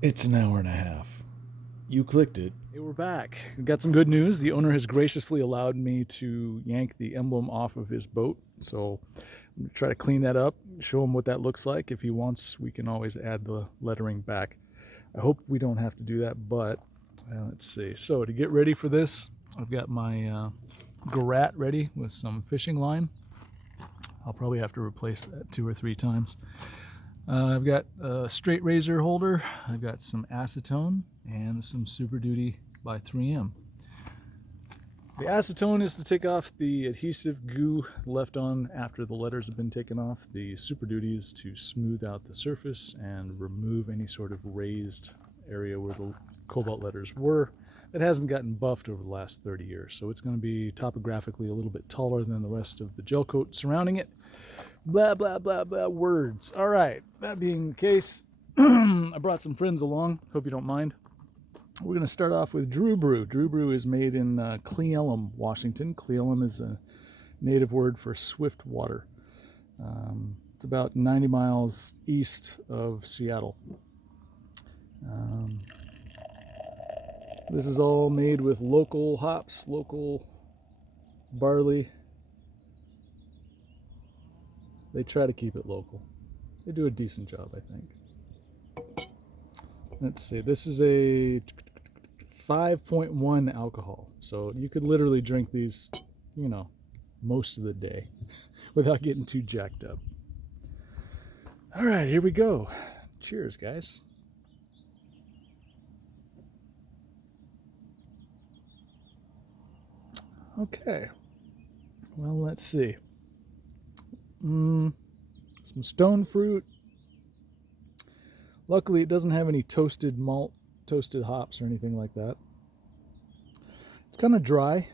It's an hour and a half. You clicked it. Hey, we're back. We got some good news. The owner has graciously allowed me to yank the emblem off of his boat. So I'm going to try to clean that up, show him what that looks like. If he wants, we can always add the lettering back. I hope we don't have to do that, but let's see. So to get ready for this, I've got my garrote ready with some fishing line. I'll probably have to replace that 2 or 3 times. I've got a straight razor holder, I've got some acetone, and some Super Duty by 3M. The acetone is to take off the adhesive goo left on after the letters have been taken off. The Super Duty is to smooth out the surface and remove any sort of raised area where the cobalt letters were that hasn't gotten buffed over the last 30 years. So it's going to be topographically a little bit taller than the rest of the gel coat surrounding it. Blah, blah, blah, blah, words. All right, that being the case, I brought some friends along. Hope you don't mind. We're going to start off with Drew Brew. Drew Brew is made in Cle Elum, Washington. Cle Elum is a native word for swift water. It's about 90 miles east of Seattle. This is all made with local hops, local barley. They try to keep it local. They do a decent job, I think. Let's see, this is a 5.1 alcohol. So you could literally drink these, most of the day without getting too jacked up. All right, here we go. Cheers, guys. Okay. Well, let's see. Some stone fruit. Luckily, it doesn't have any toasted malt, toasted hops or anything like that. It's kind of dry.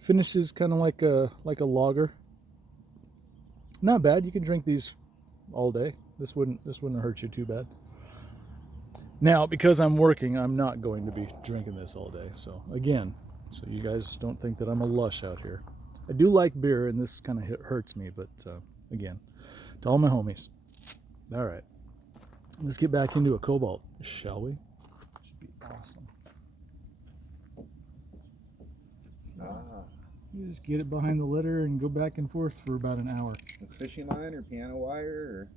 Finishes kind of like a lager. Not bad. You can drink these all day. This wouldn't hurt you too bad. Now, because I'm working, I'm not going to be drinking this all day. So again, so you guys don't think that I'm a lush out here. I do like beer, and this kind of hurts me, but again, to all my homies. All right, let's get back into a cobalt, shall we? This would be awesome. You just get it behind the letter and go back and forth for about an hour. It's fishing line or piano wire?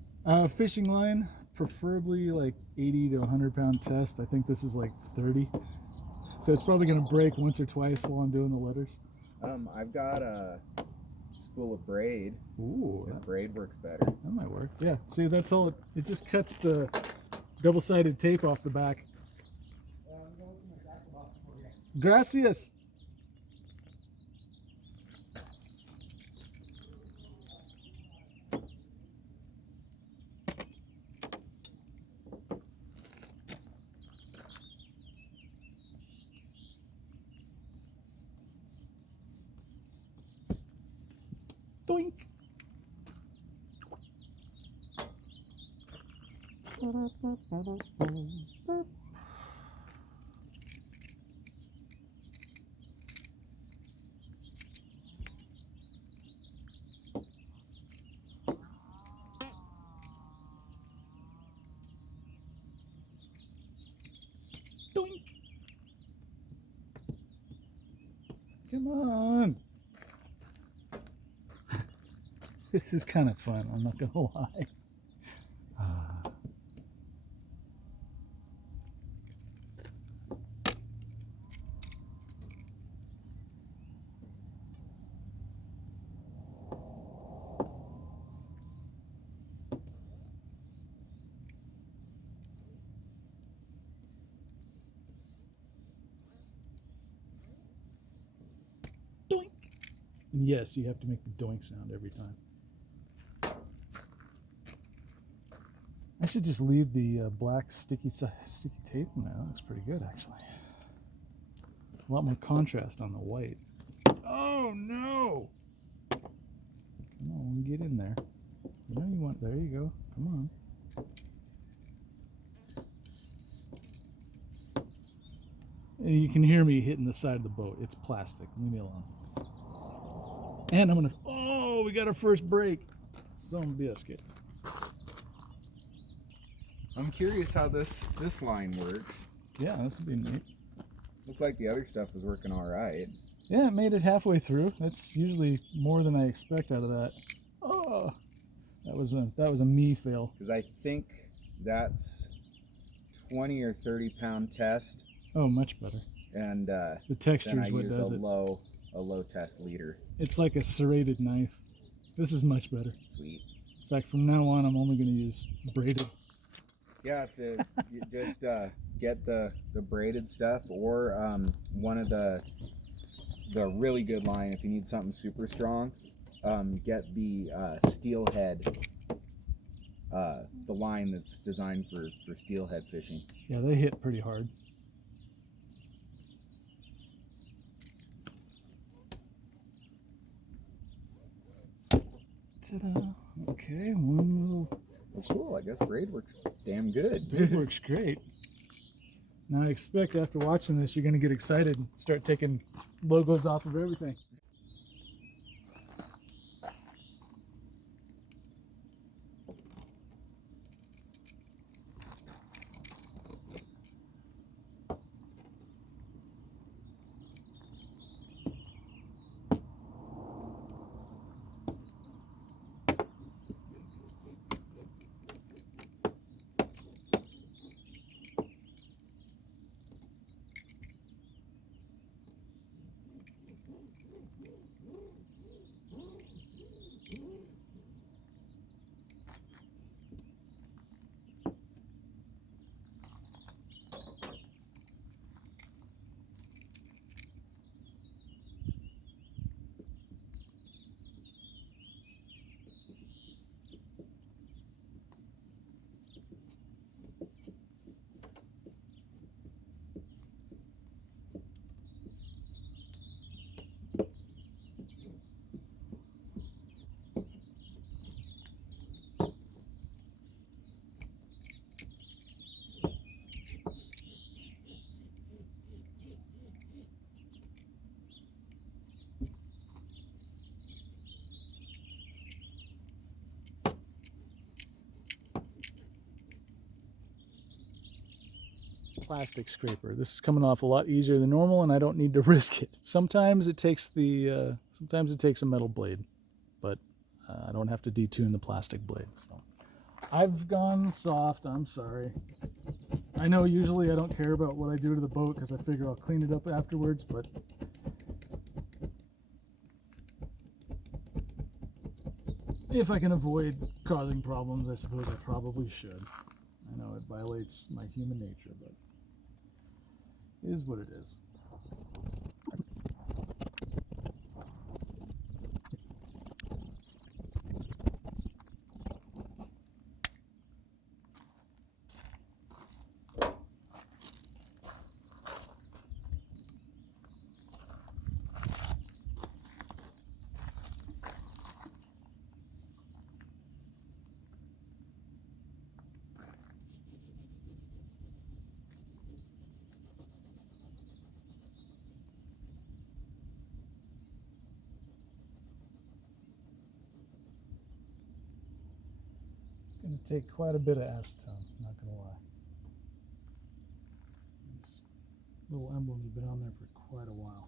Fishing line, preferably like 80 to 100 pound test. I think this is like 30. So it's probably going to break once or twice while I'm doing the letters. I've got a spool of braid. Ooh. If braid works better. That might work. Yeah. See, that's all. It just cuts the double-sided tape off the back. Gracias. Doink. Doink. Come on. This is kind of fun, I'm not gonna lie. Doink. And yes, you have to make the doink sound every time. I should just leave the black sticky tape. No, that looks pretty good actually. A lot more contrast on the white. Oh no! Come on, get in there. You know you want. There you go. Come on. And you can hear me hitting the side of the boat. It's plastic. Leave me alone. And I'm gonna. Oh, we got our first break. Some biscuit. I'm curious how this line works. Yeah, this would be neat. Looked like the other stuff was working all right. Yeah, it made it halfway through. That's usually more than I expect out of that. Oh, that was a me fail. Because I think that's 20 or 30 pound test. Oh, much better. And the then texture I is what use does a it. low test leader. It's like a serrated knife. This is much better. Sweet. In fact, from now on, I'm only going to use braided. Yeah, if you just get the braided stuff, or one of the really good line if you need something super strong. Get the steelhead, the line that's designed for steelhead fishing. Yeah, they hit pretty hard. Ta-da. Okay, one little. That's cool. I guess braid works damn good. It works great. Now I expect after watching this, you're going to get excited and start taking logos off of everything. Plastic scraper. This is coming off a lot easier than normal, and I don't need to risk it. Sometimes it takes a metal blade, but I don't have to detune the plastic blade. So I've gone soft. I'm sorry. I know usually I don't care about what I do to the boat because I figure I'll clean it up afterwards, but if I can avoid causing problems, I suppose I probably should. I know it violates my human nature, but it is what it is. It's going to take quite a bit of acetone, not going to lie. These little emblems have been on there for quite a while.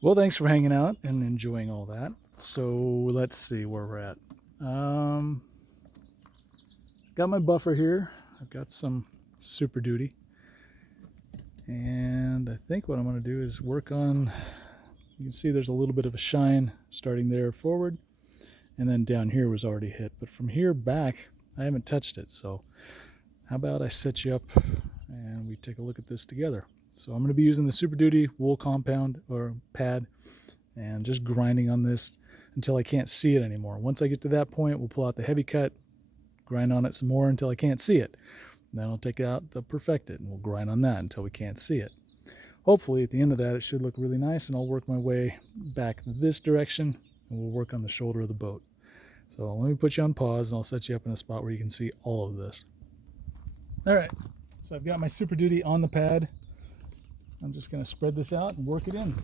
Well, thanks for hanging out and enjoying all that. So let's see where we're at. Got my buffer here. I've got some Super Duty. And I think what I'm going to do is work on, you can see there's a little bit of a shine starting there forward. And then down here was already hit. But from here back, I haven't touched it. So how about I set you up and we take a look at this together. So I'm going to be using the Super Duty wool compound or pad and just grinding on this until I can't see it anymore. Once I get to that point, we'll pull out the heavy cut, grind on it some more until I can't see it. Then I'll take out the perfected and we'll grind on that until we can't see it. Hopefully at the end of that it should look really nice, and I'll work my way back this direction and we'll work on the shoulder of the boat. So let me put you on pause and I'll set you up in a spot where you can see all of this. All right, so I've got my Super Duty on the pad. I'm just going to spread this out and work it in.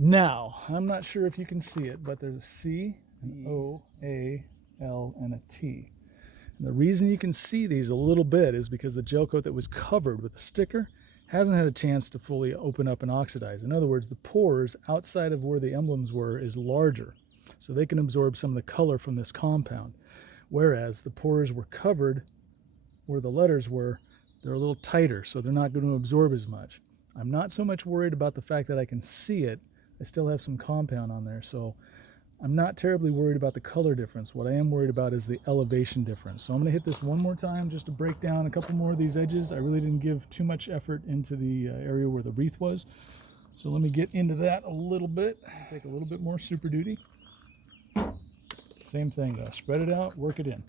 Now, I'm not sure if you can see it, but there's a C, an O, A, L, and a T. And the reason you can see these a little bit is because the gel coat that was covered with the sticker hasn't had a chance to fully open up and oxidize. In other words, the pores outside of where the emblems were is larger, so they can absorb some of the color from this compound. Whereas the pores were covered where the letters were, they're a little tighter, so they're not going to absorb as much. I'm not so much worried about the fact that I can see it. I still have some compound on there, so I'm not terribly worried about the color difference. What I am worried about is the elevation difference. So I'm going to hit this one more time just to break down a couple more of these edges. I really didn't give too much effort into the area where the wreath was. So let me get into that a little bit. Take a little bit more Super Duty. Same thing though. Spread it out, work it in.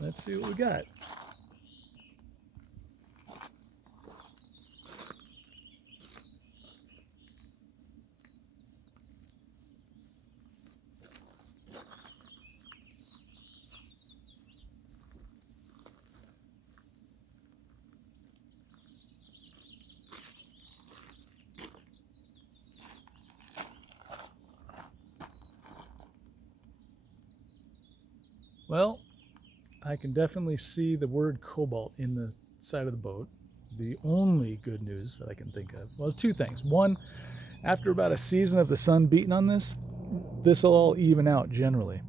Let's see what we got. Well, I can definitely see the word cobalt in the side of the boat. The only good news that I can think of, well, two things. One, after about a season of the sun beating on this will all even out generally.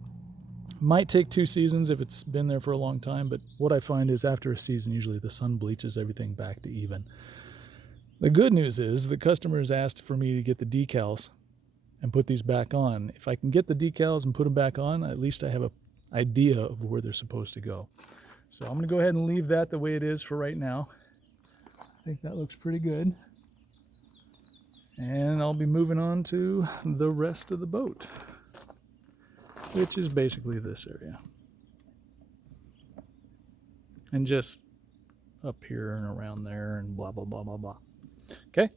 Might take 2 seasons if it's been there for a long time, but what I find is after a season, usually the sun bleaches everything back to even. The good news is the customers asked for me to get the decals and put these back on. If I can get the decals and put them back on, at least I have an idea of where they're supposed to go. So I'm going to go ahead and leave that the way it is for right now. I think that looks pretty good. And I'll be moving on to the rest of the boat, which is basically this area. And just up here and around there and blah, blah, blah, blah, blah. Okay?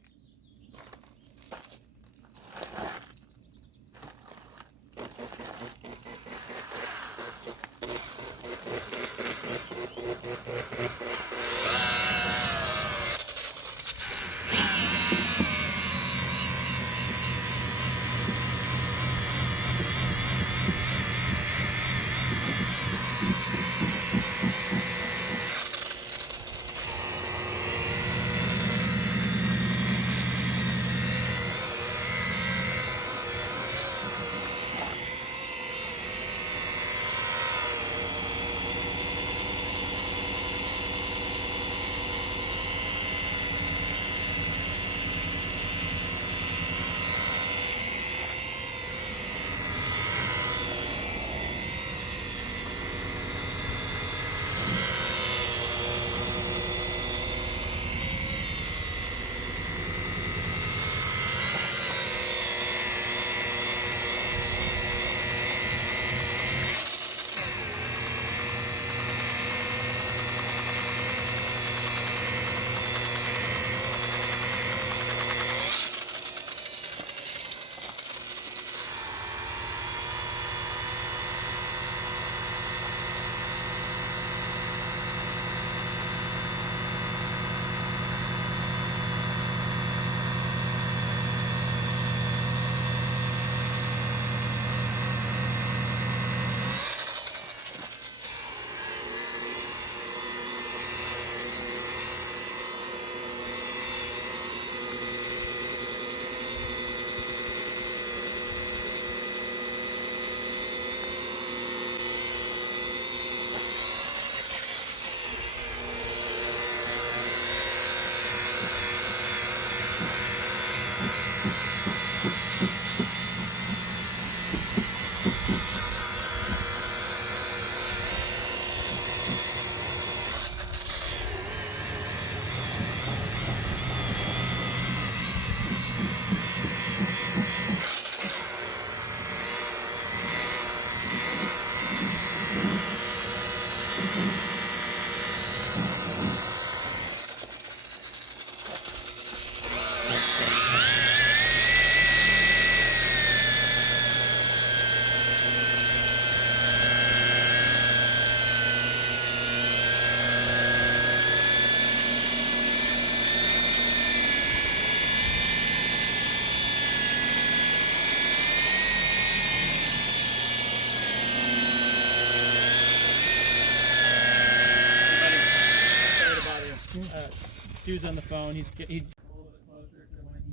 Stu's on the phone. He.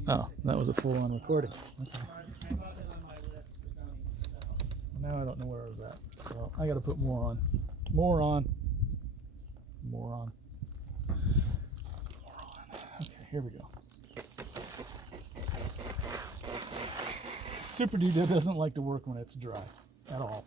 Oh, that was a full-on recording. Okay. Now I don't know where I was at, so I got to put more on. More on. Okay, here we go. Super Dude doesn't like to work when it's dry at all.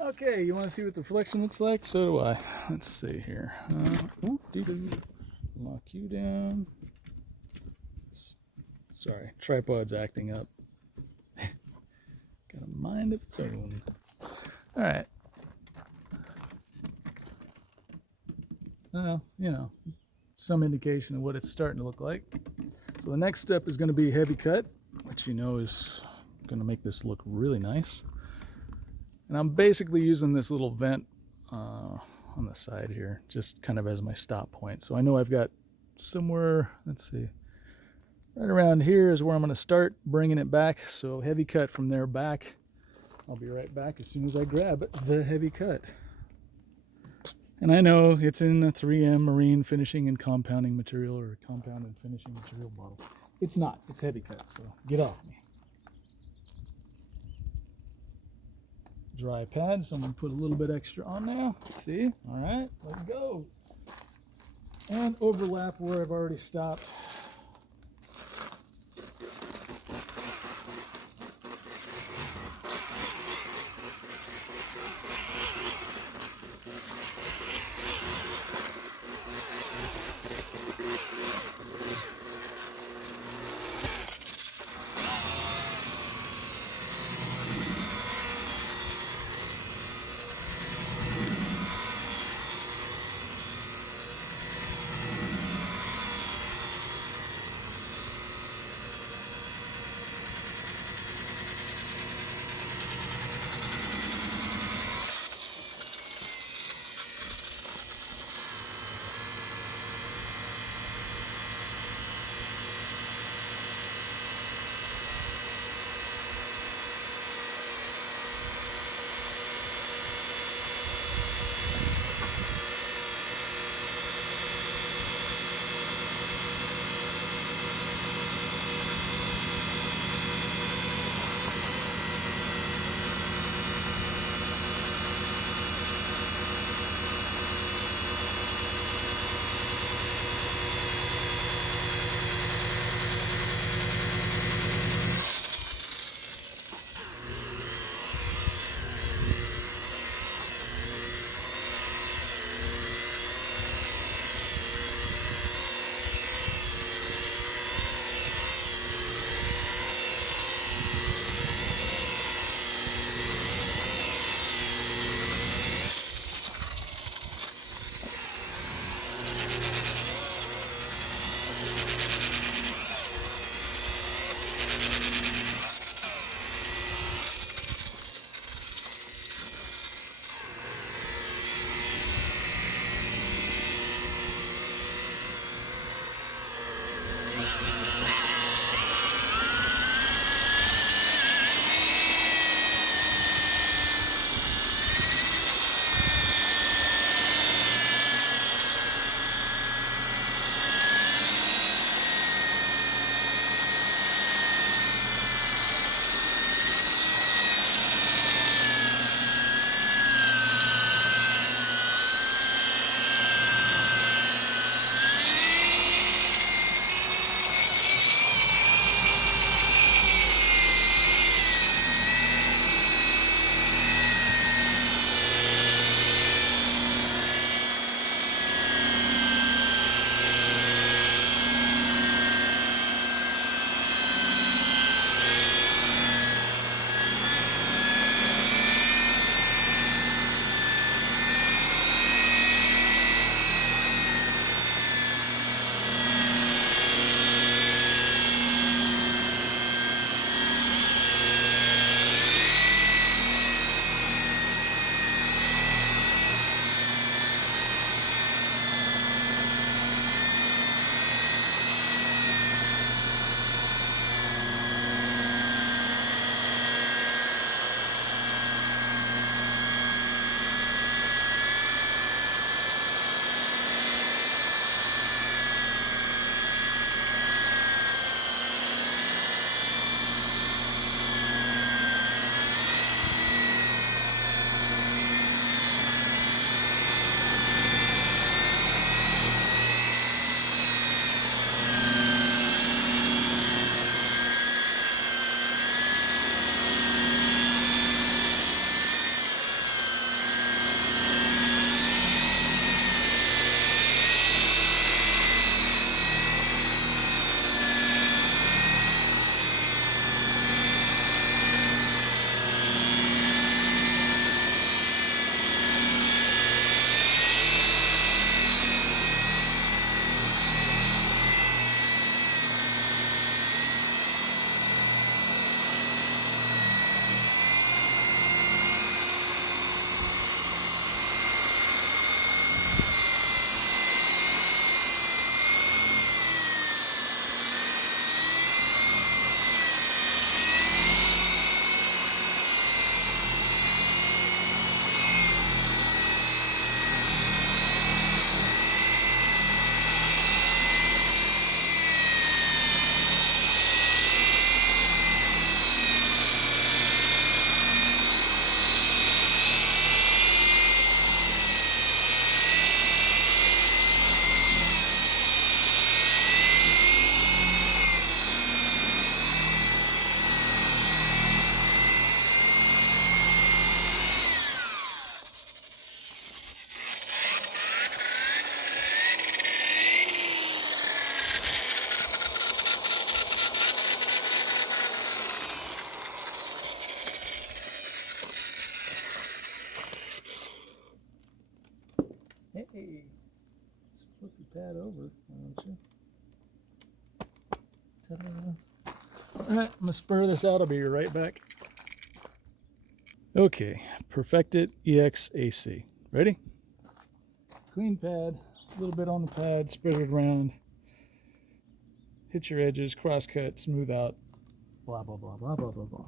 Okay, you want to see what the reflection looks like? So do I. Let's see here. Lock you down. Sorry, tripod's acting up. Got a mind of its own. All right. Well, you know, some indication of what it's starting to look like. So the next step is going to be heavy cut, which you know is going to make this look really nice. And I'm basically using this little vent on the side here, just kind of as my stop point. So I know I've got somewhere, let's see, right around here is where I'm going to start bringing it back. So heavy cut from there back. I'll be right back as soon as I grab the heavy cut. And I know it's in a 3M marine finishing and compounding material, or compound and finishing material bottle. It's not, it's heavy cut, so get off me. Dry pad, so I'm going to put a little bit extra on now. See? All right, let's go. And overlap where I've already stopped. flip your pad over, why don't you? Ta-da. All right, I'm gonna spur this out. I'll be right back. Okay, Perfected EXAC. Ready? Clean pad, a little bit on the pad, spread it around. Hit your edges, cross cut, smooth out, blah, blah, blah, blah, blah, blah, blah.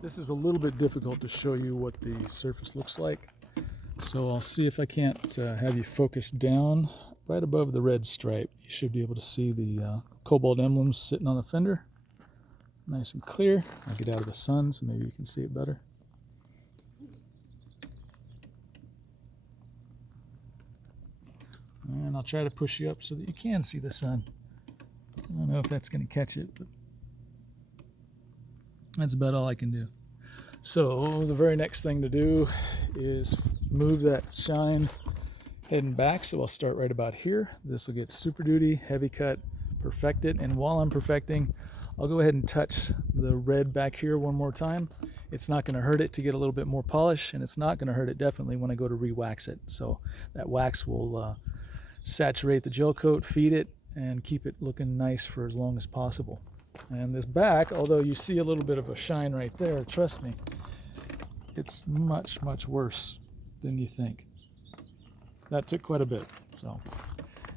This is a little bit difficult to show you what the surface looks like, so I'll see if I can't have you focus down right above the red stripe. You should be able to see the cobalt emblems sitting on the fender, nice and clear. I'll get out of the sun so maybe you can see it better. And I'll try to push you up so that you can see the sun. I don't know if that's going to catch it, but that's about all I can do. So the very next thing to do is move that shine heading back. So I'll start right about here. This will get Super Duty, heavy cut, perfected. And while I'm perfecting, I'll go ahead and touch the red back here one more time. It's not going to hurt it to get a little bit more polish, and it's not going to hurt it definitely when I go to re-wax it. So that wax will saturate the gel coat, feed it, and keep it looking nice for as long as possible. And this back, although you see a little bit of a shine right there, trust me, it's much, much worse than you think. That took quite a bit. So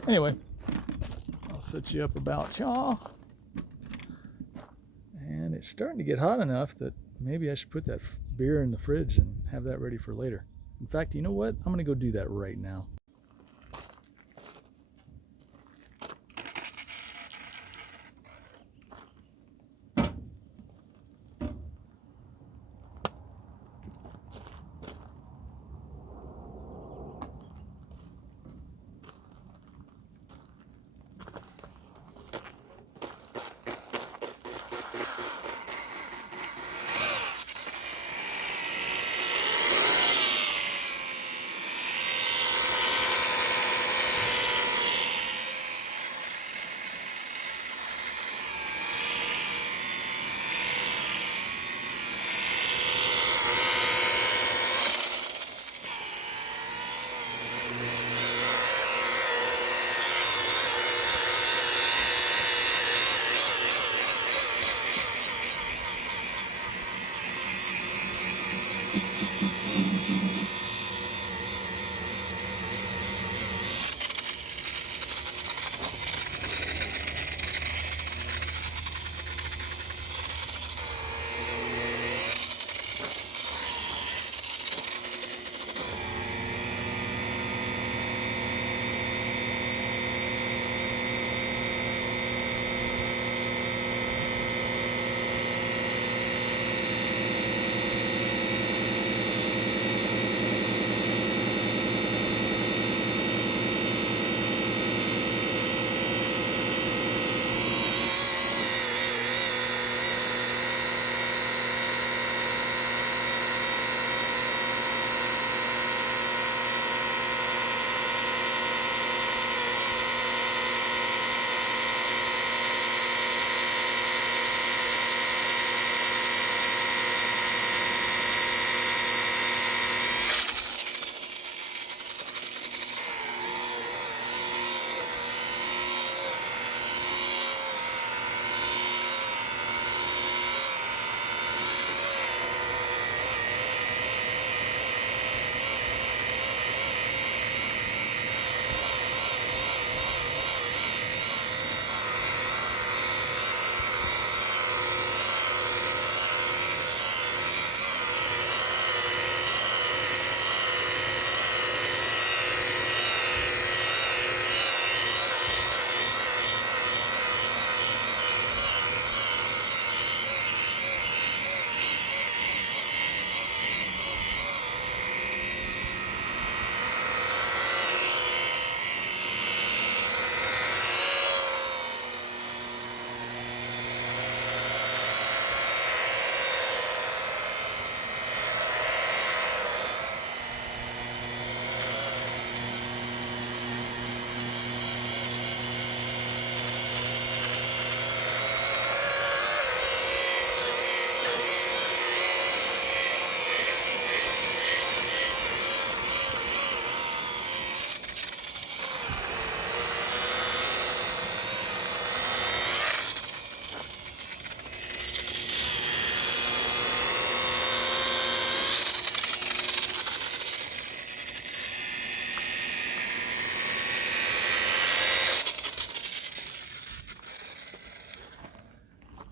anyway, I'll set you up about y'all. And it's starting to get hot enough that maybe I should put that beer in the fridge and have that ready for later. In fact, you know what? I'm going to go do that right now.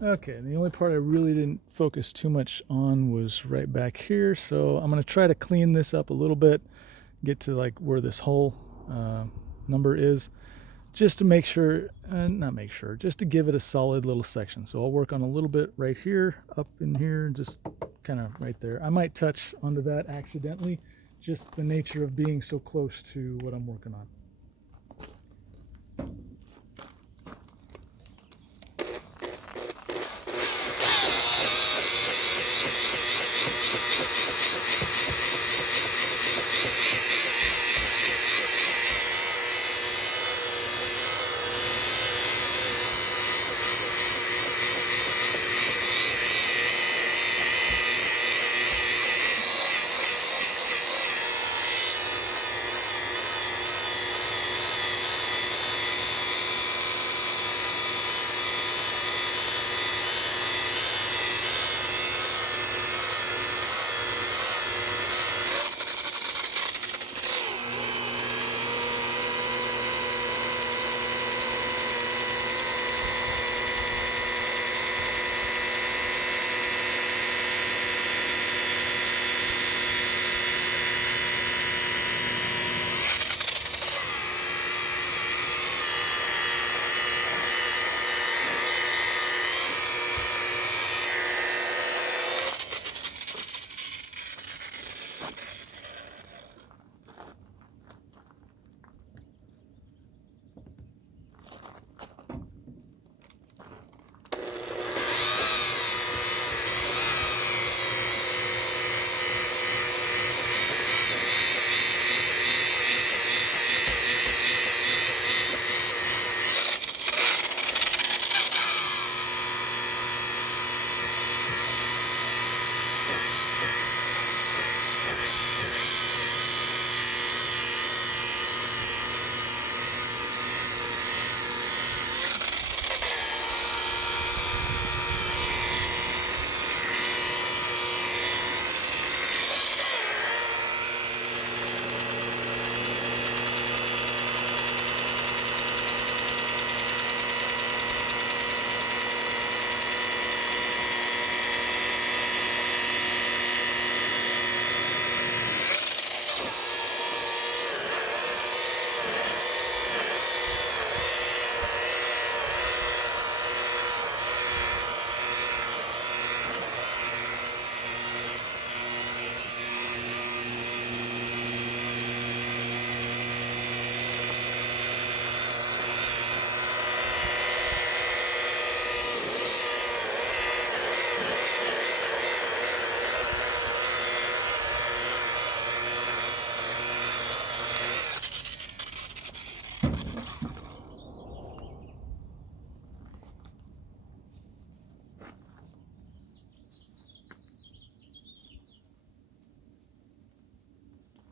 Okay, and the only part I really didn't focus too much on was right back here, so I'm going to try to clean this up a little bit, get to like where this hole number is, just to make sure, not make sure, just to give it a solid little section. So I'll work on a little bit right here, up in here, just kind of right there. I might touch onto that accidentally, just the nature of being so close to what I'm working on.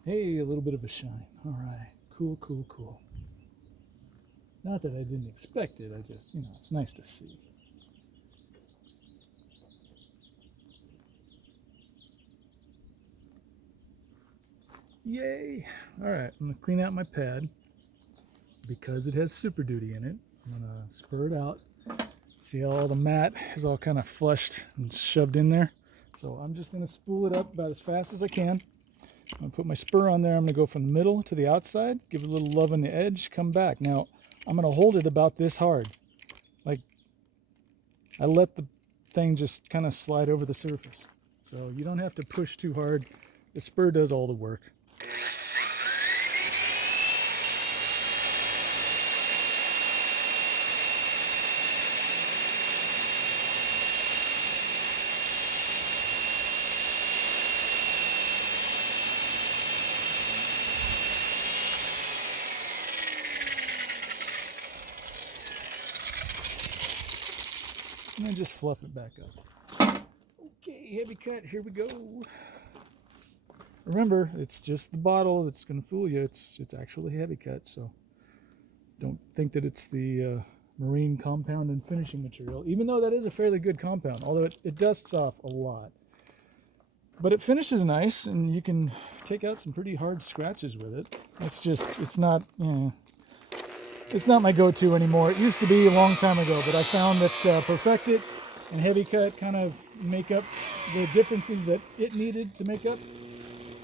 Hey, a little bit of a shine. All right, cool, cool, cool. Not that I didn't expect it, I just, it's nice to see. Yay! All right, I'm gonna clean out my pad because it has Super Duty in it. I'm gonna spur it out. See how all the mat is all kind of flushed and shoved in there? So I'm just gonna spool it up about as fast as I can. I'm gonna put my spur on there. I'm gonna go from the middle to the outside, give it a little love on the edge, come back. Now, I'm gonna hold it about this hard. Like, I let the thing just kind of slide over the surface. So you don't have to push too hard. The spur does all the work. And then just fluff it back up. Okay, heavy cut, here we go. Remember, it's just the bottle that's going to fool you. It's actually heavy cut, so don't think that it's the marine compound and finishing material, even though that is a fairly good compound, although it dusts off a lot. But it finishes nice, and you can take out some pretty hard scratches with it. It's not my go-to anymore. It used to be a long time ago, but I found that Perfect It and heavy cut kind of make up the differences that it needed to make up.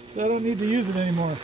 So I don't need to use it anymore.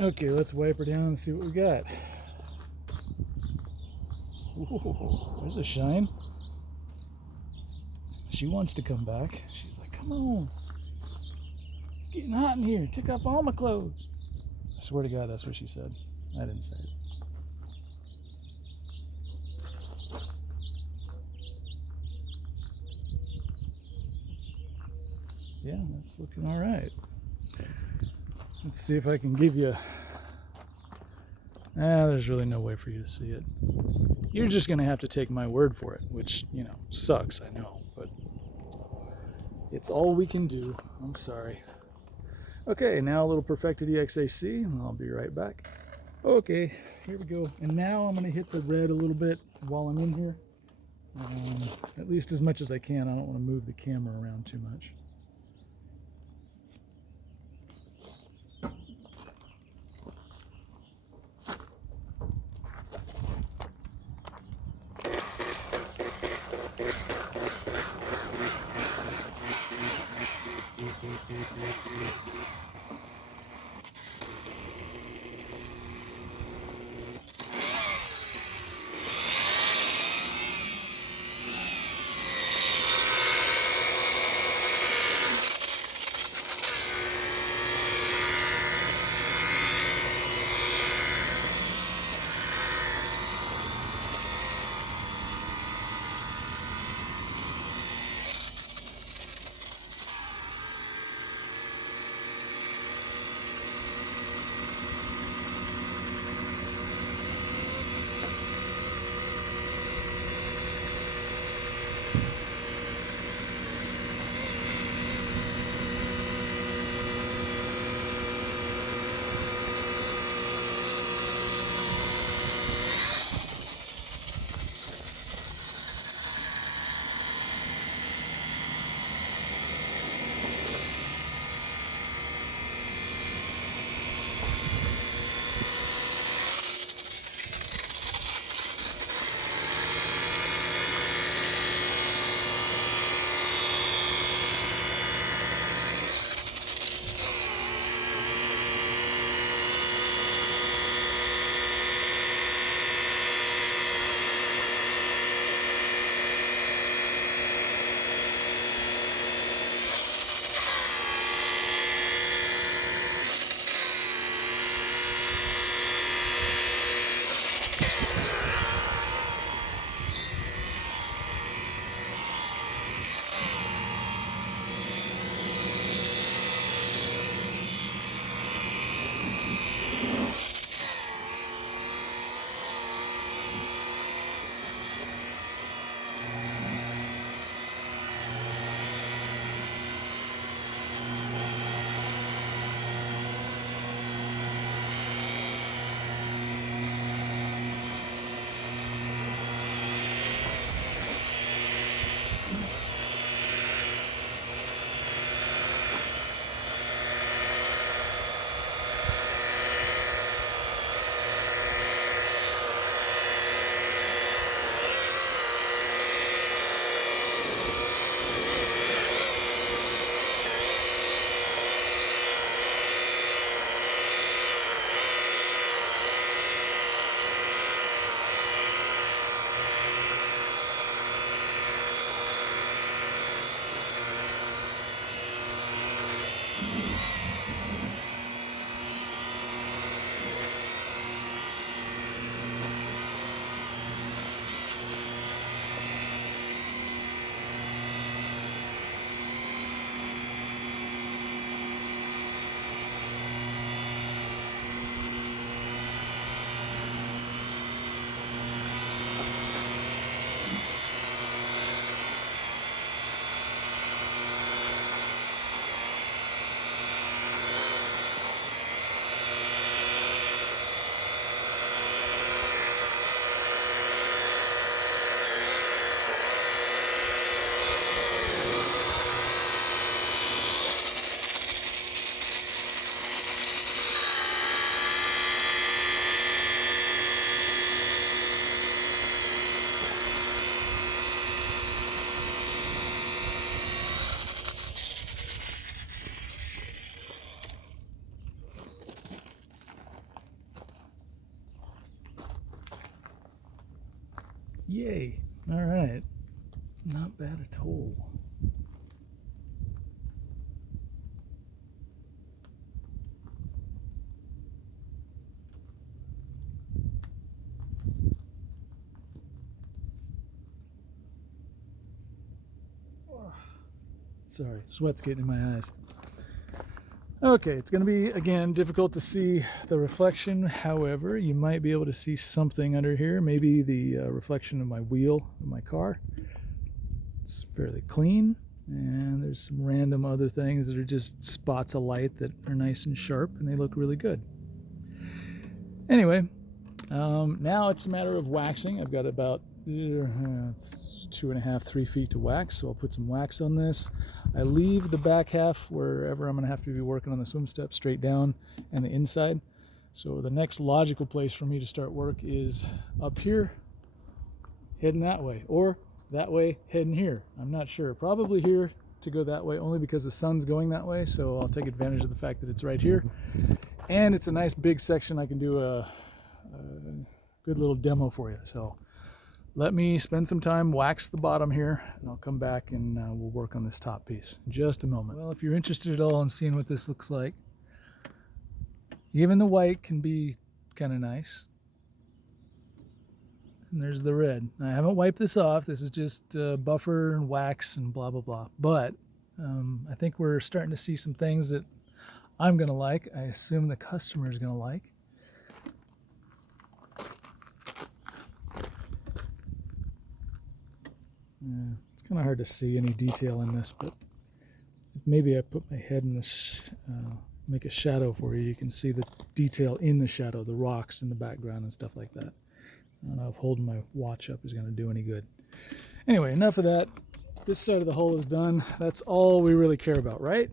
Okay, let's wipe her down and see what we got. Ooh, there's a shine. She wants to come back. She's like, come on. It's getting hot in here. Take off all my clothes. I swear to God, that's what she said. I didn't say it. Yeah, that's looking all right. Let's see if I can give you There's really no way for you to see it. You're just going to have to take my word for it, which, you know, sucks, I know, but it's all we can do. I'm sorry. Okay, now a little perfected EXAC, and I'll be right back. Okay, here we go. And now I'm going to hit the red a little bit while I'm in here. At least as much as I can. I don't want to move the camera around too much. Yay. All right. Not bad at all. Sorry, sweat's getting in my eyes. Okay, it's going to be, again, difficult to see the reflection. However, you might be able to see something under here. Maybe the reflection of my wheel of my car. It's fairly clean. And there's some random other things that are just spots of light that are nice and sharp, and they look really good. Anyway, now it's a matter of waxing. I've got about 2.5, 3 feet to wax, so I'll put some wax on this. I leave the back half wherever I'm going to have to be working on the swim step straight down and the inside. So the next logical place for me to start work is up here, heading that way, or that way, heading here. I'm not sure. Probably here to go that way, only because the sun's going that way, so I'll take advantage of the fact that it's right here. And it's a nice big section. I can do a good little demo for you. So let me spend some time, wax the bottom here, and I'll come back and we'll work on this top piece in just a moment. Well, if you're interested at all in seeing what this looks like, even the white can be kind of nice. And there's the red. I haven't wiped this off. This is just buffer and wax and blah, blah, blah. But I think we're starting to see some things that I'm going to like. I assume the customer is going to like. It's kind of hard to see any detail in this, but maybe I put my head in this, make a shadow for you. You can see the detail in the shadow, the rocks in the background and stuff like that. I don't know if holding my watch up is going to do any good. Anyway, enough of that. This side of the hull is done. That's all we really care about, right?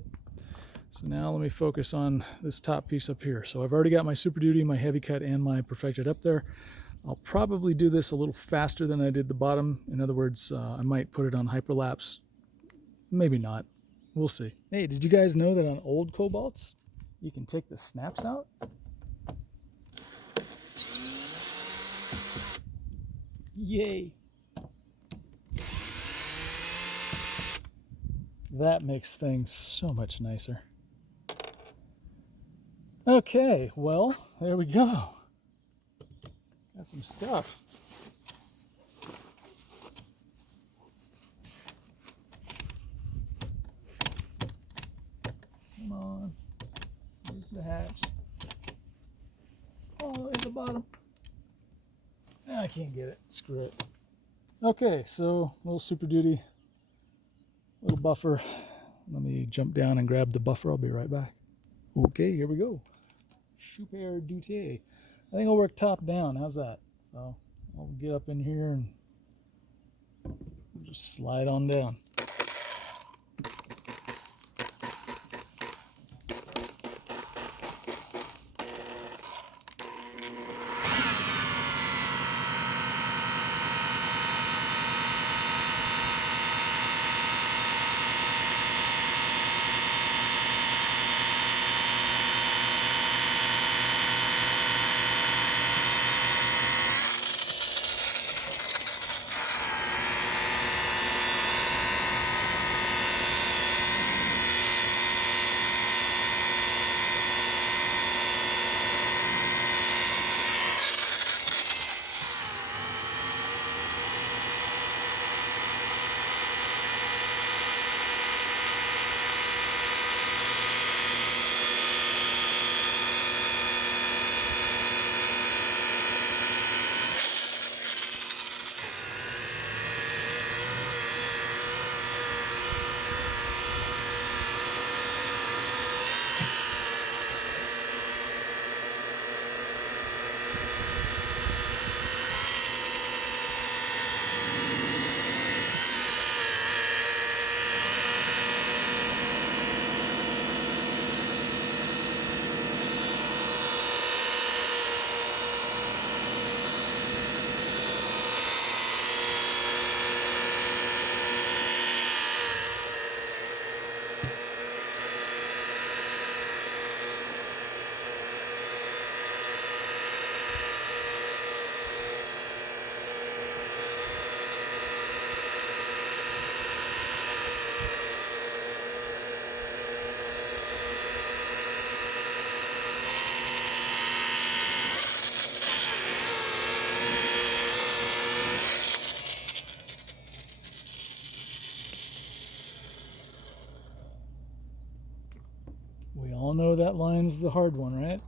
So now let me focus on this top piece up here. So I've already got my Super Duty, my Heavy Cut, and my Perfected up there. I'll probably do this a little faster than I did the bottom. In other words, I might put it on hyperlapse. Maybe not. We'll see. Hey, did you guys know that on old Cobalts, you can take the snaps out? Yay. That makes things so much nicer. Okay, well, there we go. Got some stuff. Come on. Here's the hatch. All the way to the bottom. I can't get it. Screw it. Okay, so little Super Duty, little buffer. Let me jump down and grab the buffer. I'll be right back. Okay, here we go. Super Duty. I think I'll work top down. How's that? So I'll get up in here and just slide on down. that line's the hard one, right?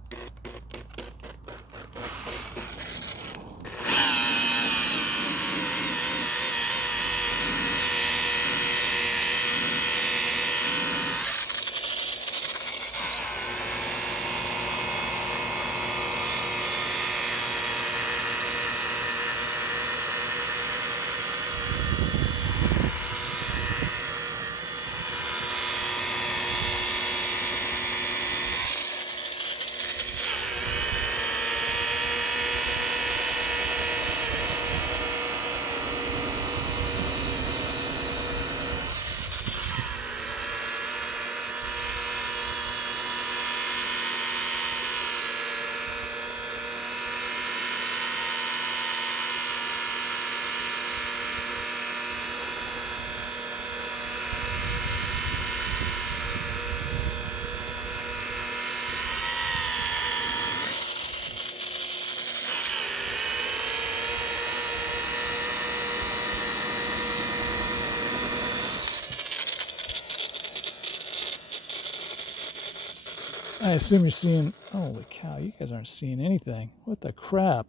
I assume you're seeing... Holy cow, you guys aren't seeing anything. What the crap?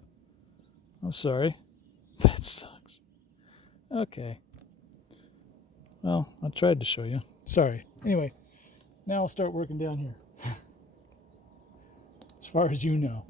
I'm sorry. That sucks. Okay. Well, I tried to show you. Sorry. Anyway, now I'll start working down here. As far as you know.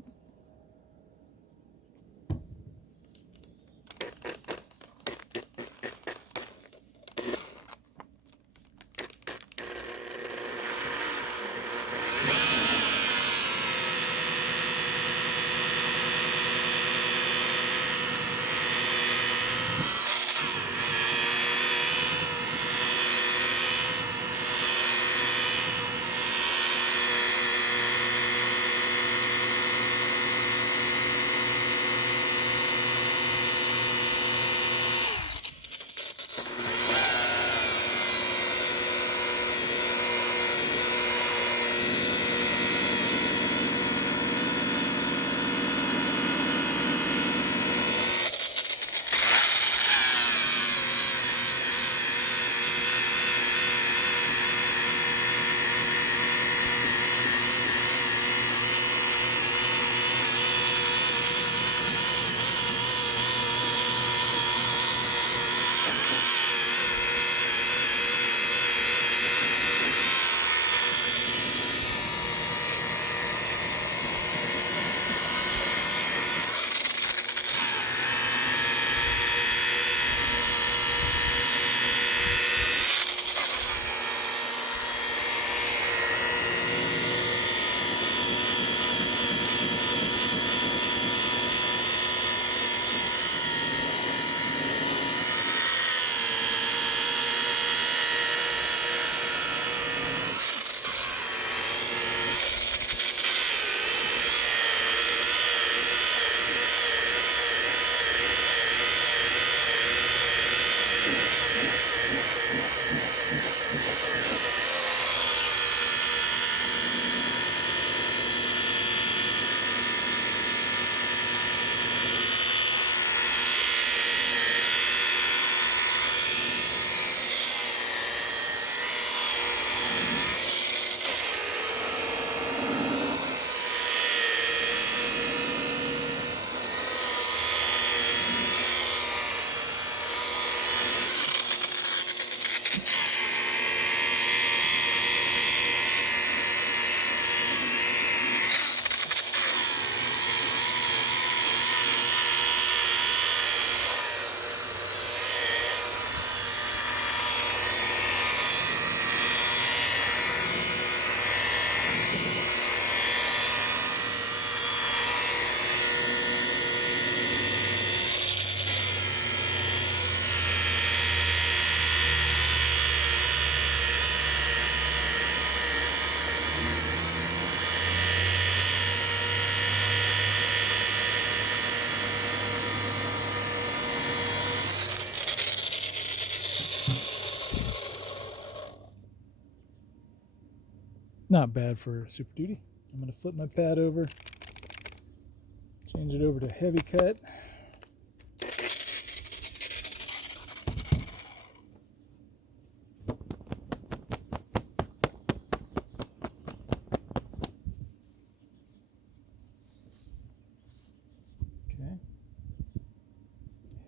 Not bad for Super Duty. I'm going to flip my pad over, change it over to heavy cut.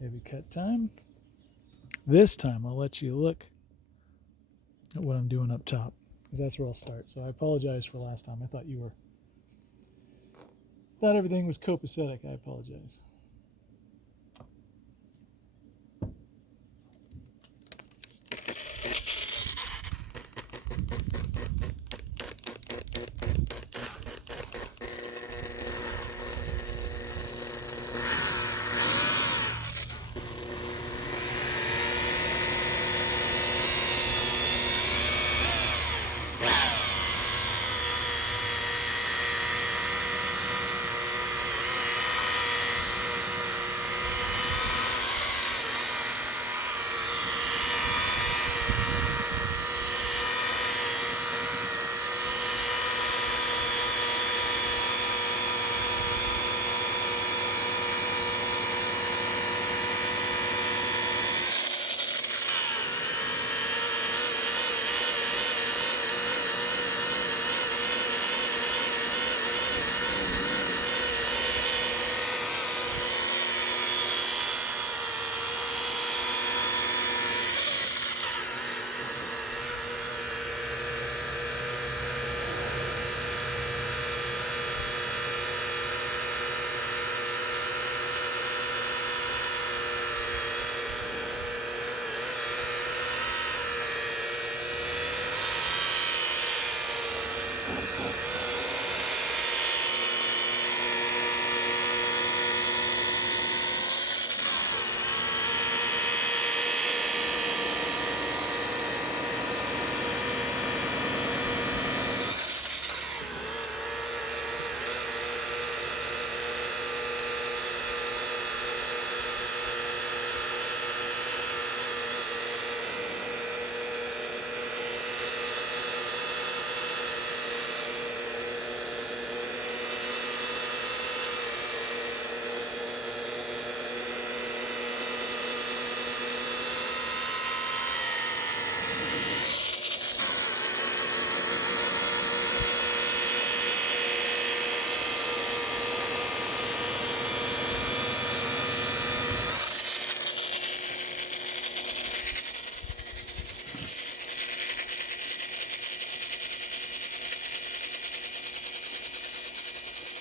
Heavy cut time. This time I'll let you look at what I'm doing up top, because that's where I'll start. So I apologize for last time. I thought everything was copacetic. I apologize.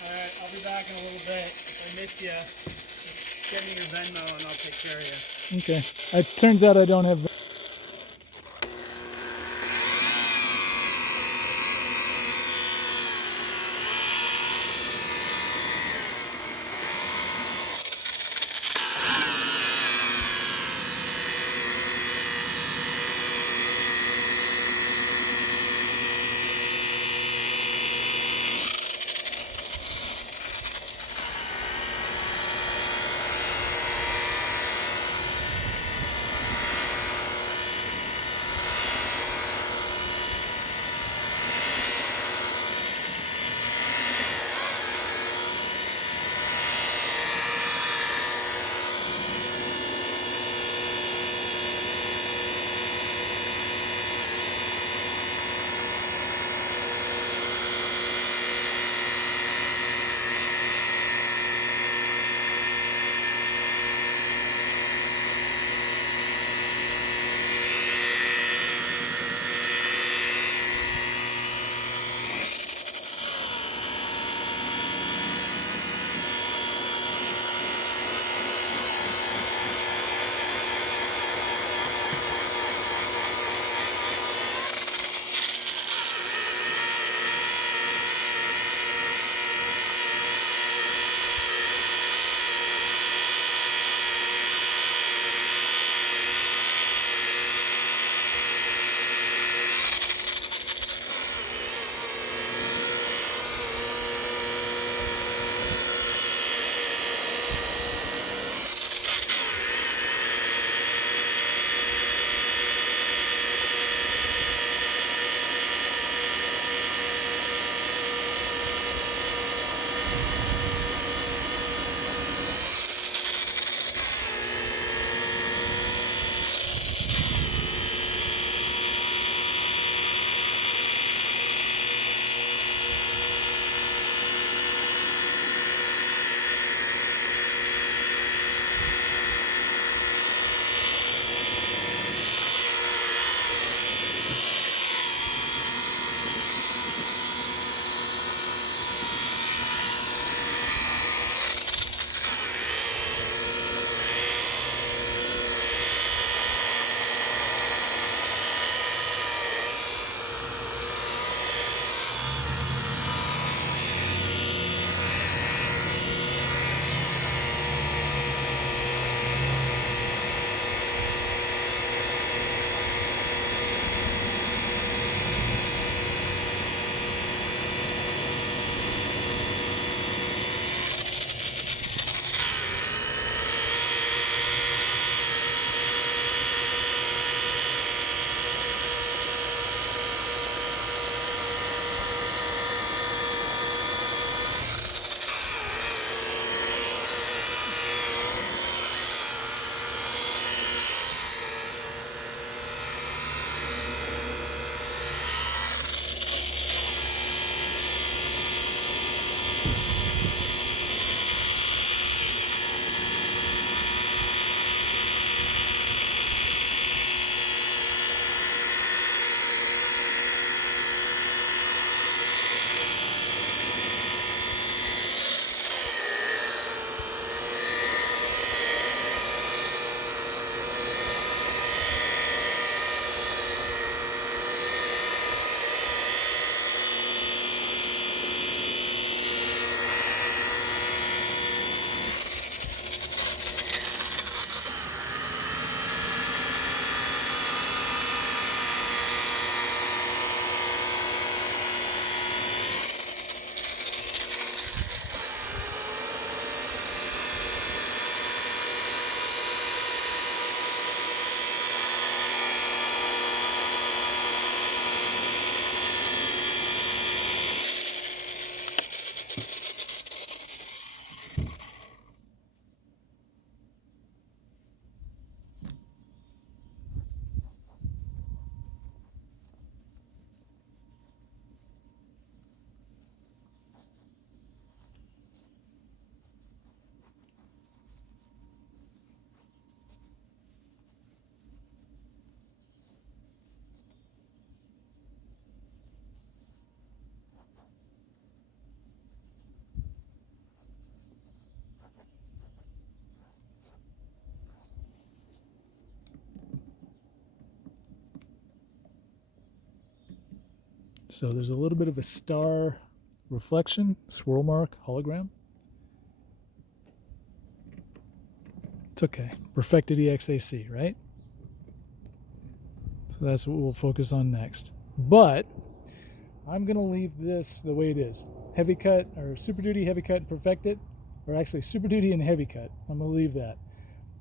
Alright, I'll be back in a little bit. If I miss you, just send me your Venmo and I'll take care of you. Okay. It turns out I don't have. So there's a little bit of a star reflection, swirl mark, hologram. It's okay. Perfected EXAC, right? So that's what we'll focus on next. But I'm going to leave this the way it is. Heavy cut, or Super Duty, Heavy Cut, and Perfected. Or actually Super Duty and Heavy Cut. I'm going to leave that.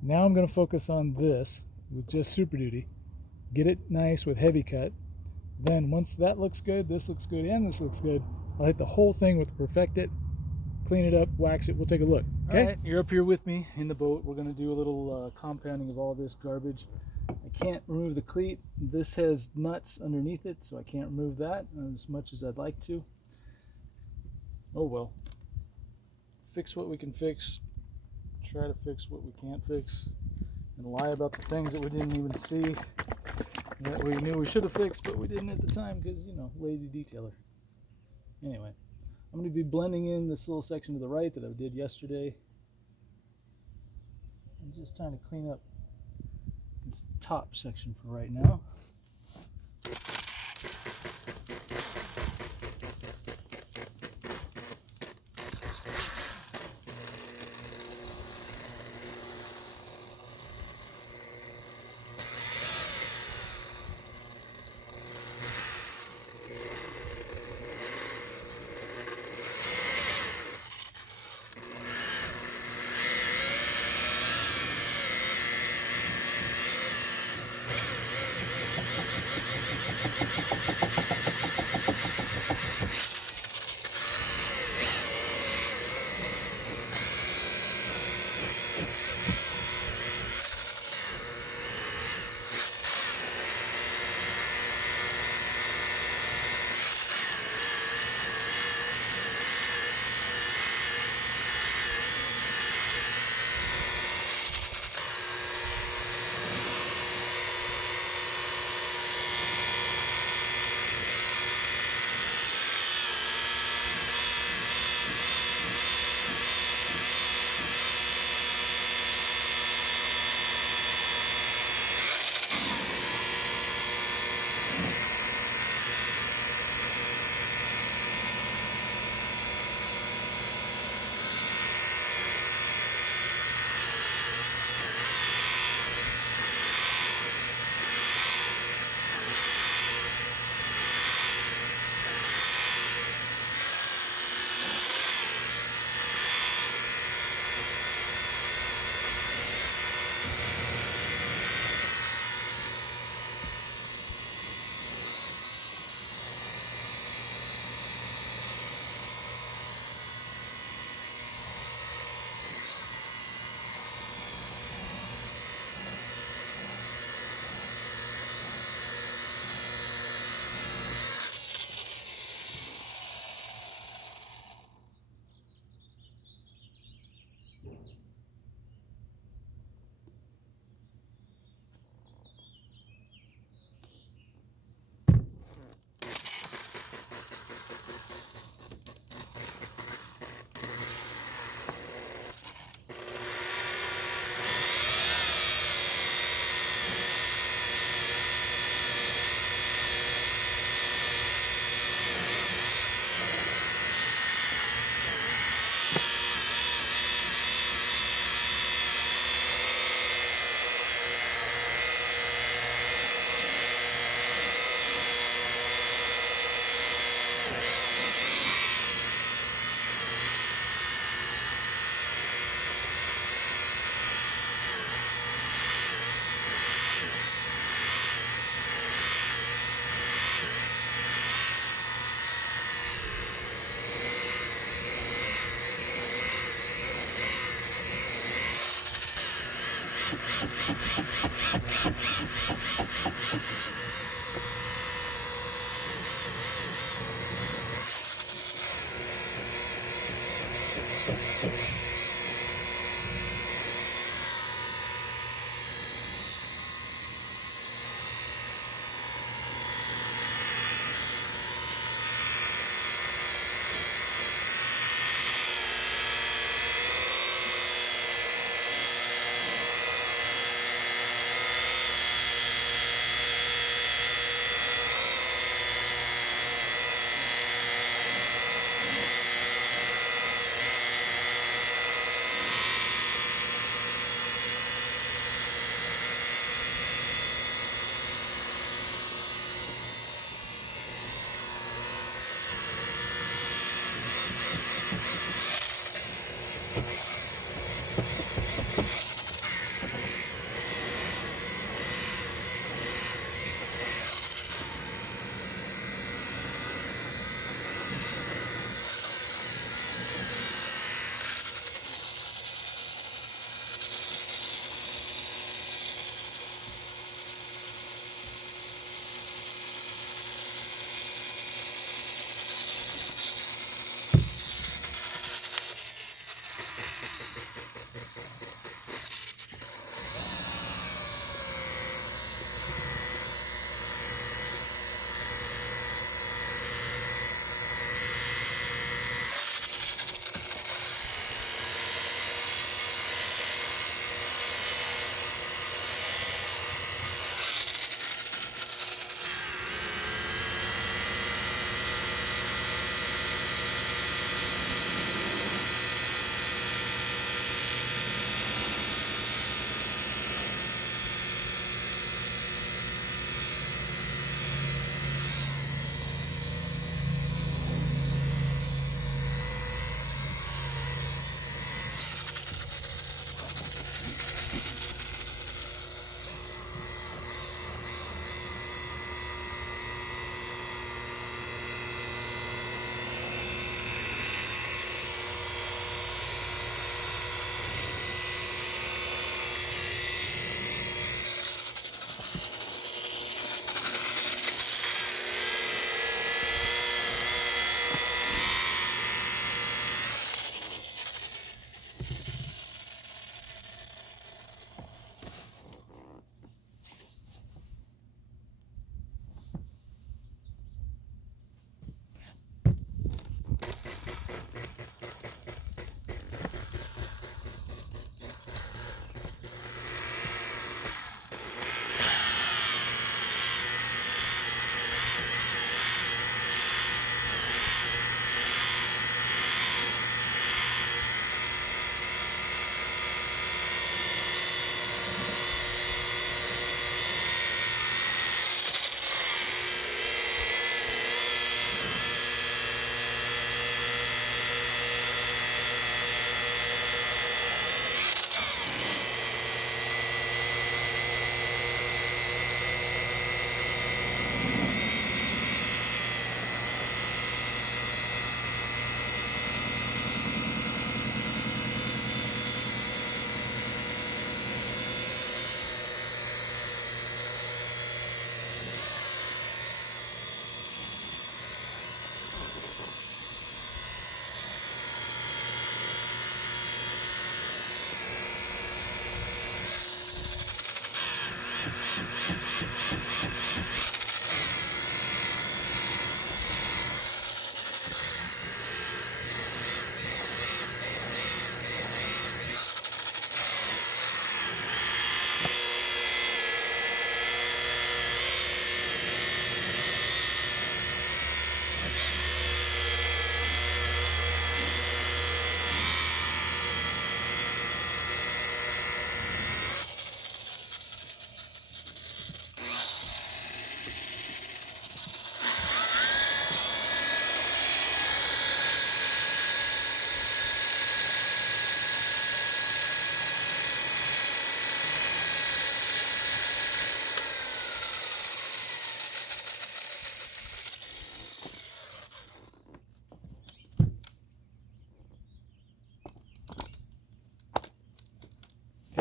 Now I'm going to focus on this with just Super Duty. Get it nice with Heavy Cut. Then once that looks good, this looks good, and this looks good, I'll hit the whole thing with Perfected, clean it up, wax it. We'll take a look. Okay? All right, you're up here with me in the boat. We're going to do a little compounding of all this garbage. I can't remove the cleat. This has nuts underneath it, so I can't remove that as much as I'd like to. Oh well. Fix what we can fix. Try to fix what we can't fix. And lie about the things that we didn't even see, that we knew we should have fixed, but we didn't at the time because, you know, lazy detailer. Anyway, I'm going to be blending in this little section to the right that I did yesterday. I'm just trying to clean up this top section for right now.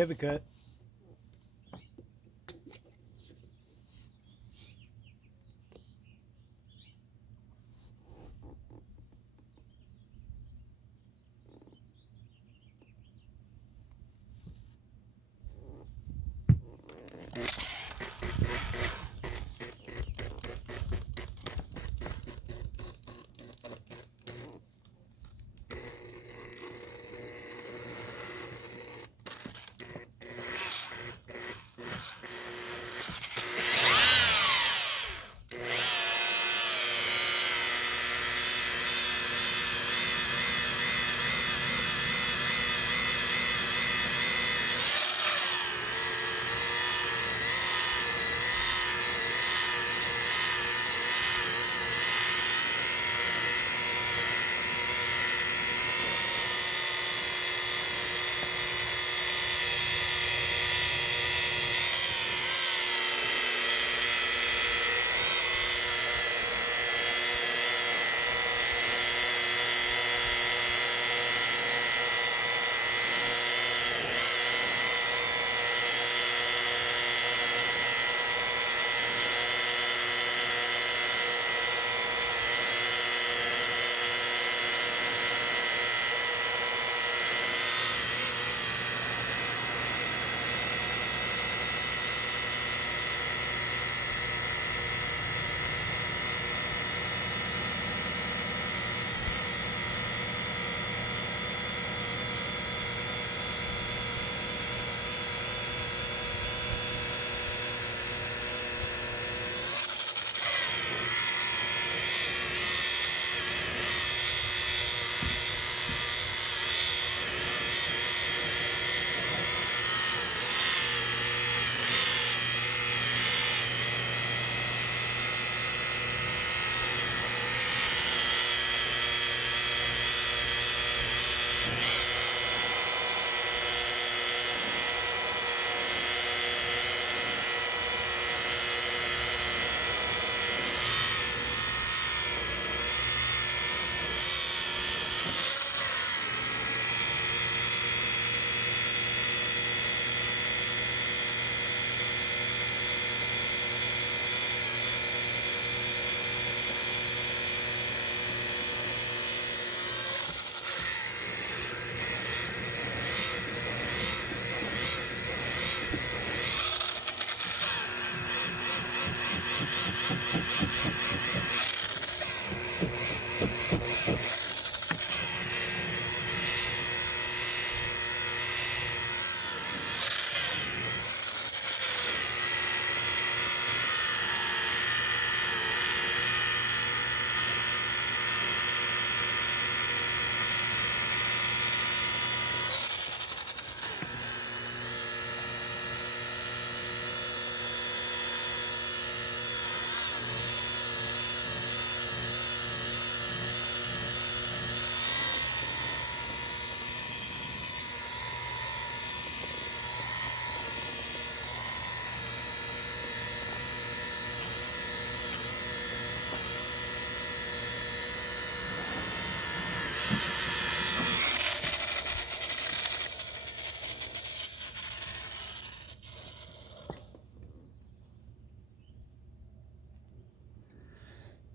Heavy cut.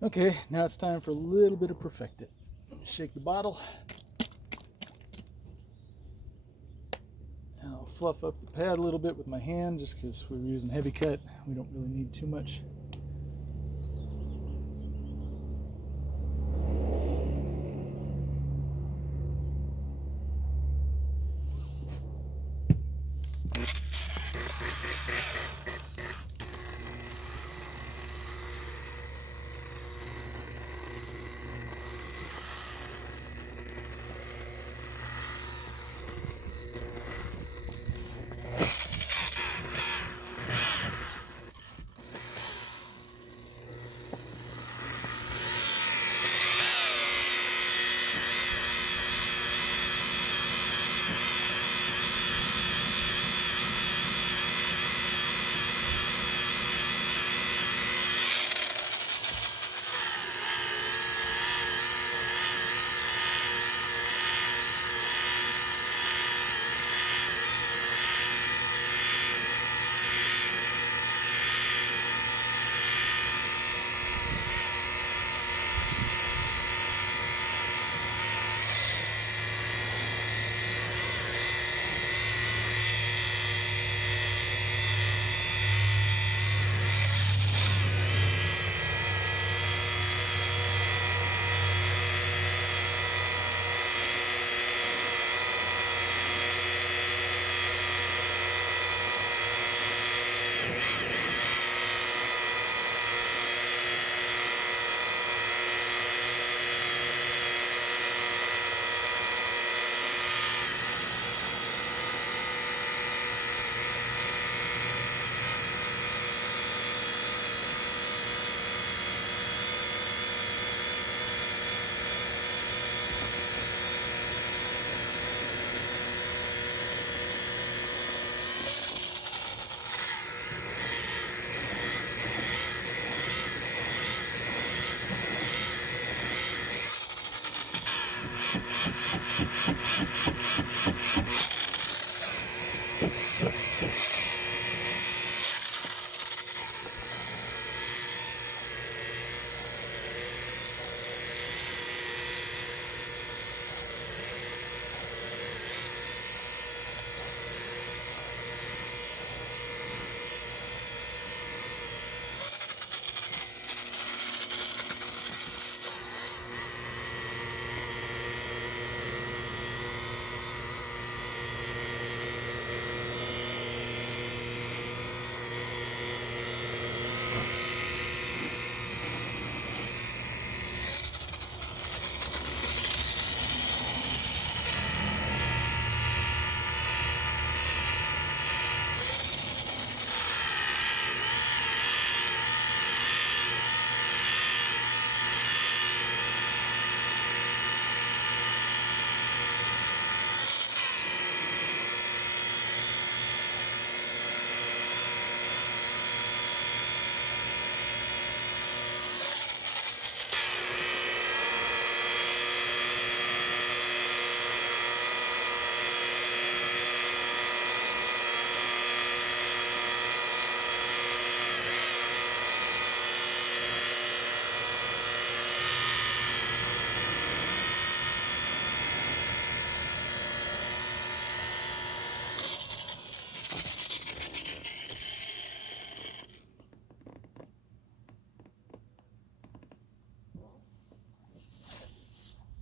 Okay, now it's time for a little bit of perfect it. Shake the bottle. And I'll fluff up the pad a little bit with my hand just because we're using heavy cut. We don't really need too much.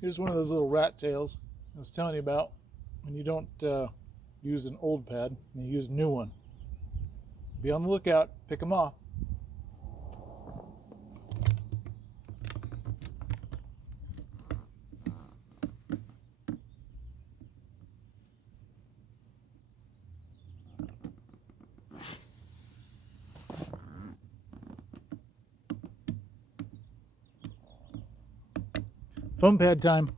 Here's one of those little rat tails I was telling you about when you don't use an old pad and you use a new one. Be on the lookout, pick them off. Foam pad time.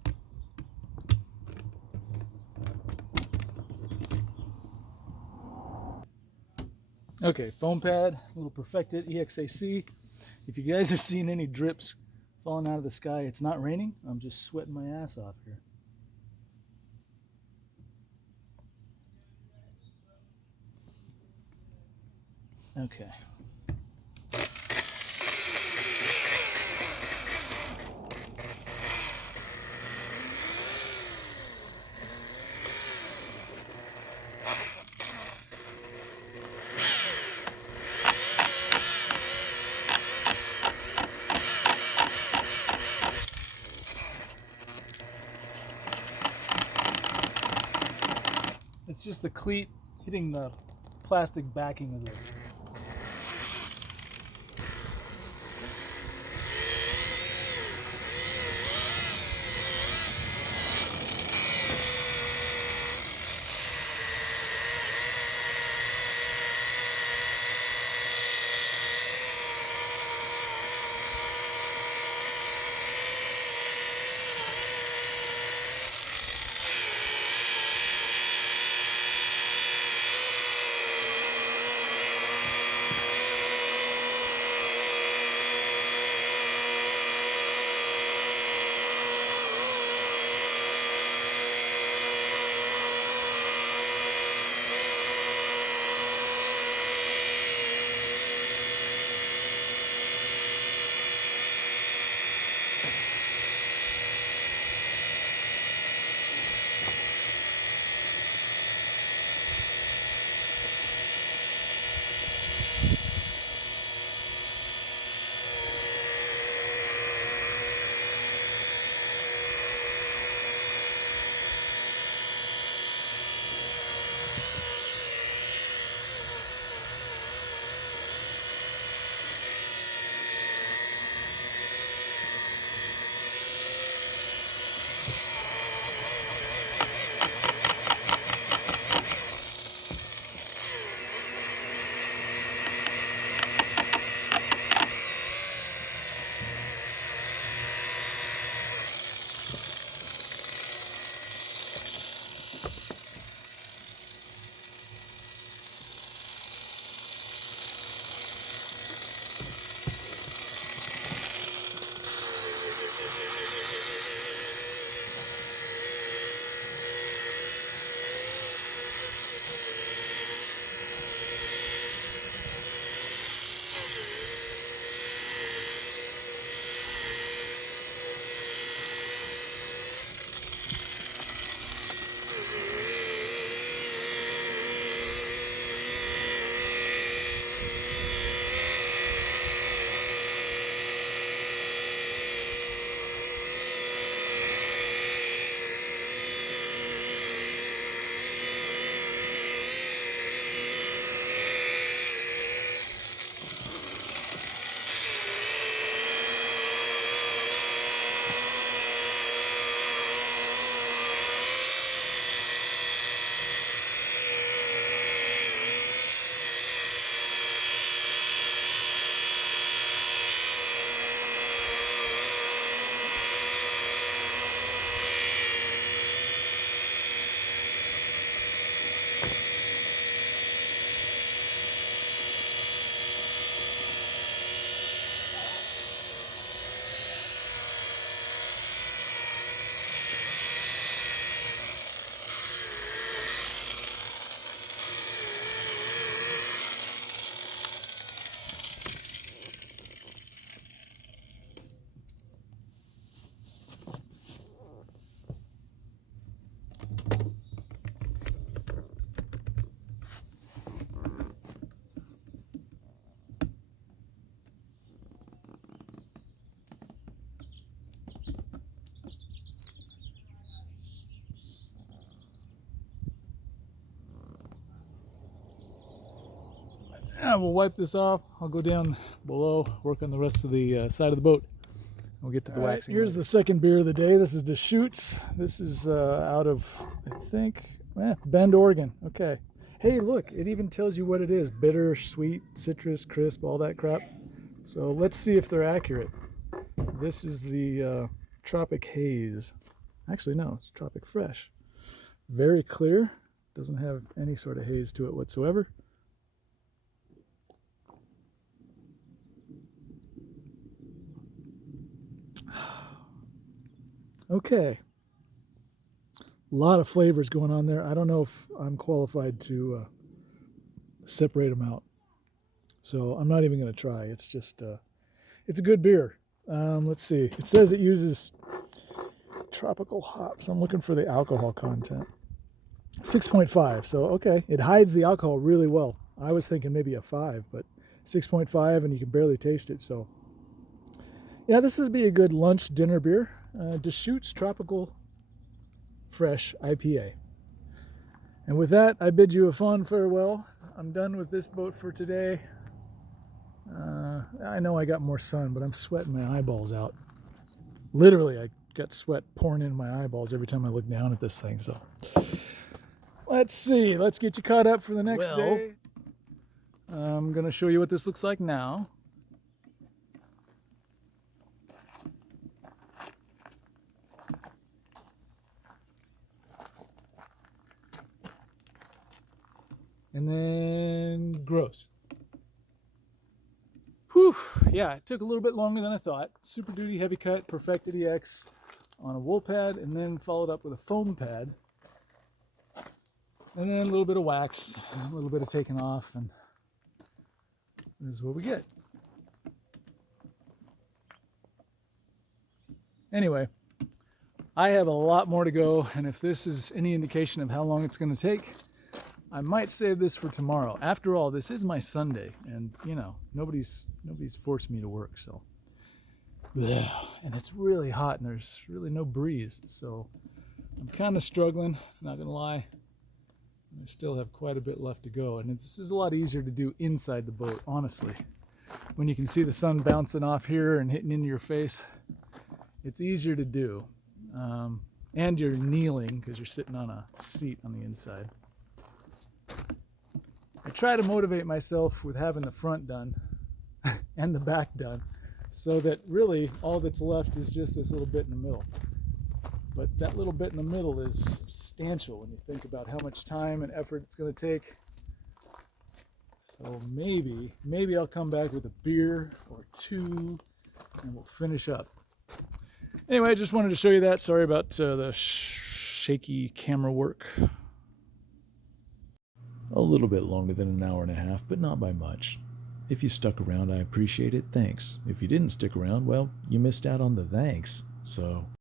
Okay, foam pad, a little perfected EXAC. If you guys are seeing any drips falling out of the sky, it's not raining. I'm just sweating my ass off here. Okay. It's just the cleat hitting the plastic backing of this. We'll wipe this off. I'll go down below, work on the rest of the side of the boat. We'll get to the waxing. Here's the second beer of the day. This is Deschutes. This is out of, I think, Bend, Oregon. Okay. Hey, look, it even tells you what it is. Bitter, sweet, citrus, crisp, all that crap. So let's see if they're accurate. This is the Tropic Haze. Actually, no, it's Tropic Fresh. Very clear. Doesn't have any sort of haze to it whatsoever. Okay. A lot of flavors going on there. I don't know if I'm qualified to separate them out. So I'm not even going to try. It's just, it's a good beer. Let's see. It says it uses tropical hops. I'm looking for the alcohol content. 6.5. So, okay. It hides the alcohol really well. I was thinking maybe a 5, but 6.5 and you can barely taste it. So, yeah, this would be a good lunch dinner beer. Deschutes Tropical Fresh IPA. And with that, I bid you a fond farewell. I'm done with this boat for today. I know I got more sun, but I'm sweating my eyeballs out. Literally, I got sweat pouring into my eyeballs every time I look down at this thing. So let's see. Let's get you caught up for the next day. I'm going to show you what this looks like now. And then gross. Whew, yeah, it took a little bit longer than I thought. Super Duty Heavy Cut Perfected EX on a wool pad, and then followed up with a foam pad. And then a little bit of wax, a little bit of taking off, and this is what we get. Anyway, I have a lot more to go, and if this is any indication of how long it's going to take, I might save this for tomorrow. After all, this is my Sunday, and you know, nobody's forced me to work, so. Yeah, and it's really hot, and there's really no breeze, so I'm kind of struggling, not gonna lie. I still have quite a bit left to go, and this is a lot easier to do inside the boat, honestly. When you can see the sun bouncing off here and hitting into your face, it's easier to do. And you're kneeling because you're sitting on a seat on the inside. I try to motivate myself with having the front done and the back done, so that really all that's left is just this little bit in the middle. But that little bit in the middle is substantial when you think about how much time and effort it's going to take. So maybe I'll come back with a beer or two and we'll finish up. Anyway, I just wanted to show you that. Sorry about the shaky camera work. A little bit longer than an hour and a half, but not by much. If you stuck around, I appreciate it. Thanks. If you didn't stick around, well, you missed out on the thanks. So